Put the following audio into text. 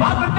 बाबा